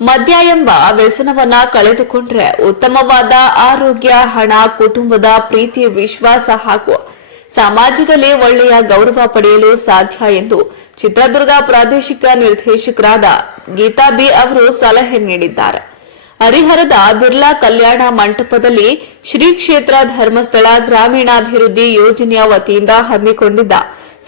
ಮದ್ಯ ಎಂಬ ವ್ಯಸನವನ್ನ ಕಳೆದುಕೊಂಡ್ರೆ ಉತ್ತಮವಾದ ಆರೋಗ್ಯ, ಹಣ, ಕುಟುಂಬದ ಪ್ರೀತಿ, ವಿಶ್ವಾಸ ಹಾಗೂ ಸಮಾಜದಲ್ಲಿ ಒಳ್ಳೆಯ ಗೌರವ ಪಡೆಯಲು ಸಾಧ್ಯ ಎಂದು ಚಿತ್ರದುರ್ಗ ಪ್ರಾದೇಶಿಕ ನಿರ್ದೇಶಕರಾದ ಗೀತಾ ಬಿ ಅವರು ಸಲಹೆ ನೀಡಿದ್ದಾರೆ. ಹರಿಹರದ ಬಿರ್ಲಾ ಕಲ್ಯಾಣ ಮಂಟಪದಲ್ಲಿ ಶ್ರೀ ಕ್ಷೇತ್ರ ಧರ್ಮಸ್ಥಳ ಗ್ರಾಮೀಣಾಭಿವೃದ್ಧಿ ಯೋಜನೆಯ ವತಿಯಿಂದ ಹಮ್ಮಿಕೊಂಡಿದ್ದ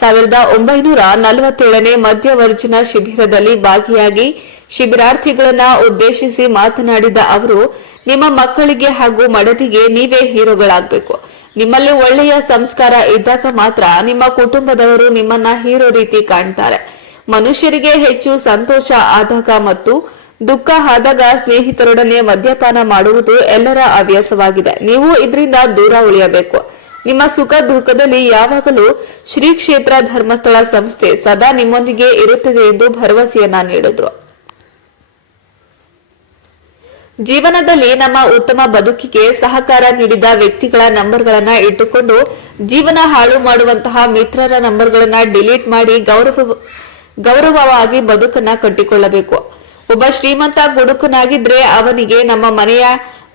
ಸಾವಿರದ ಒಂಬೈನೂರ ನಲವತ್ತೇಳನೇ ಮಧ್ಯವರ್ಜನ ಶಿಬಿರದಲ್ಲಿ ಭಾಗಿಯಾಗಿ ಶಿಬಿರಾರ್ಥಿಗಳನ್ನ ಉದ್ದೇಶಿಸಿ ಮಾತನಾಡಿದ ಅವರು, ನಿಮ್ಮ ಮಕ್ಕಳಿಗೆ ಹಾಗೂ ಮಡದಿಗೆ ನೀವೇ ಹೀರೋಗಳಾಗಬೇಕು. ನಿಮ್ಮಲ್ಲಿ ಒಳ್ಳೆಯ ಸಂಸ್ಕಾರ ಇದ್ದಾಗ ಮಾತ್ರ ನಿಮ್ಮ ಕುಟುಂಬದವರು ನಿಮ್ಮನ್ನ ಹೀರೋ ರೀತಿ ಕಾಣ್ತಾರೆ. ಮನುಷ್ಯರಿಗೆ ಹೆಚ್ಚು ಸಂತೋಷ ಆದಾಗ ಮತ್ತು ದುಃಖ ಆದಾಗ ಸ್ನೇಹಿತರೊಡನೆ ಮದ್ಯಪಾನ ಮಾಡುವುದು ಎಲ್ಲರ ಹವ್ಯಾಸವಾಗಿದೆ. ನೀವು ಇದರಿಂದ ದೂರ ಉಳಿಯಬೇಕು. ನಿಮ್ಮ ಸುಖ ದುಃಖದಲ್ಲಿ ಯಾವಾಗಲೂ ಶ್ರೀ ಕ್ಷೇತ್ರ ಧರ್ಮಸ್ಥಳ ಸಂಸ್ಥೆ ಸದಾ ನಿಮ್ಮೊಂದಿಗೆ ಇರುತ್ತದೆ ಎಂದು ಭರವಸೆಯನ್ನ ನೀಡಿದ್ರು. ಜೀವನದಲ್ಲಿ ನಮ್ಮ ಉತ್ತಮ ಬದುಕಿಗೆ ಸಹಕಾರ ನೀಡಿದ ವ್ಯಕ್ತಿಗಳ ನಂಬರ್ಗಳನ್ನ ಇಟ್ಟುಕೊಂಡು ಜೀವನ ಹಾಳು ಮಾಡುವಂತಹ ಮಿತ್ರರ ನಂಬರ್ಗಳನ್ನ ಡಿಲೀಟ್ ಮಾಡಿ ಗೌರವ, ಗೌರವವಾಗಿ ಬದುಕನ್ನ ಕಟ್ಟಿಕೊಳ್ಳಬೇಕು. ಒಬ್ಬ ಶ್ರೀಮಂತ ಗುಡುಕನಾಗಿದ್ರೆ ಅವನಿಗೆ ನಮ್ಮ ಮನೆಯ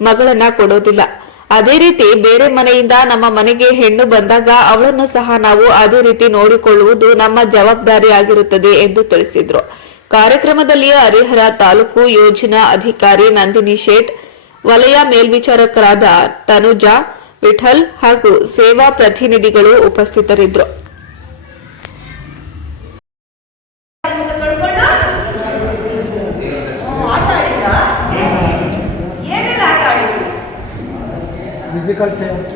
ಮಗಳನ್ನ ಕೊಡೋದಿಲ್ಲ. ಅದೇ ರೀತಿ ಬೇರೆ ಮನೆಯಿಂದ ನಮ್ಮ ಮನೆಗೆ ಹೆಣ್ಣು ಬಂದಾಗ ಅವಳನ್ನು ಸಹ ನಾವು ಅದೇ ರೀತಿ ನೋಡಿಕೊಳ್ಳುವುದು ನಮ್ಮ ಜವಾಬ್ದಾರಿ ಆಗಿರುತ್ತದೆ ಎಂದು ತಿಳಿಸಿದ್ರು. ಕಾರ್ಯಕ್ರಮದಲ್ಲಿ ಹರಿಹರ ತಾಲೂಕು ಯೋಜನಾ ಅಧಿಕಾರಿ ನಂದಿನಿ ಶೇಟ್ ವಲಯ ಮೇಲ್ವಿಚಾರಕರಾದ ತನುಜಾ ವಿಠಲ್ ಹಾಗೂ ಸೇವಾ ಪ್ರತಿನಿಧಿಗಳು ಉಪಸ್ಥಿತರಿದ್ದರು. ಫಿಸಿಕಲ್ ಚೇಂಜ್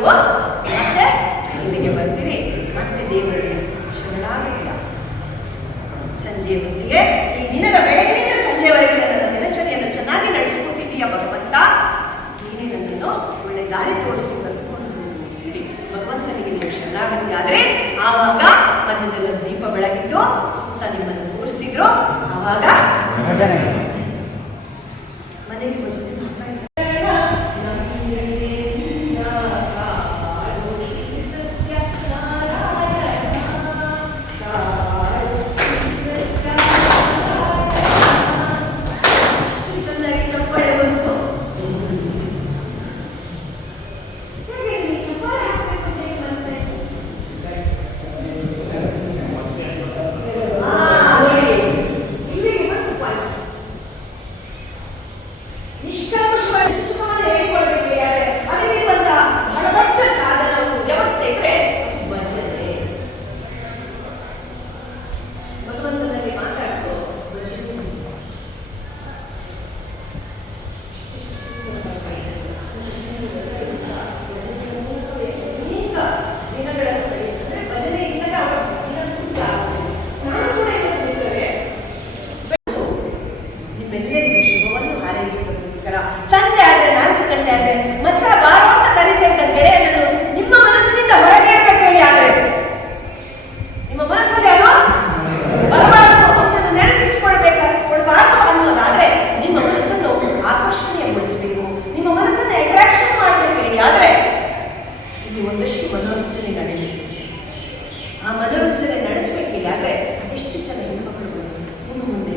ನೀವು ಮತ್ತೆ ಇಲ್ಲಿಗೆ ಬರ್ತೀರಿ ಮತ್ತೆ ದೇವರಲ್ಲಿ ಶರಣಾಗಿಲ್ಲ ಸಂಜೆ ಹೊತ್ತಿಗೆ ಈ ದಿನದ ಬೆಳಗಿನಿಂದ ಸಂಜೆವರೆಗೆ ನನ್ನ ದಿನಚರಿಯನ್ನು ಚೆನ್ನಾಗಿ ನಡೆಸಿಕೊಟ್ಟಿದ್ದೀಯ ಭಗವಂತ? ನೀನೇ ನನ್ನನ್ನು ಒಳ್ಳೆ ದಾರಿ ತೋರಿಸುವುದನ್ನು ಹೇಳಿ ಭಗವಂತನಿಗೆ ನೀವು ಶರಣಾಗತಿ ಆದರೆ ಆವಾಗ ಮಧ್ಯದಲ್ಲ ದೀಪ ಬೆಳಗಿದ್ದು ಸುತ್ತ ನಿಮ್ಮನ್ನು ತೋರಿಸಿದ್ರು ಆವಾಗ ಮನೋರಂಜನೆ ನಡೆಸಬೇಕಿಲ್ಲ ಆದರೆ ಎಷ್ಟು ಜನ ಮುಂದೆ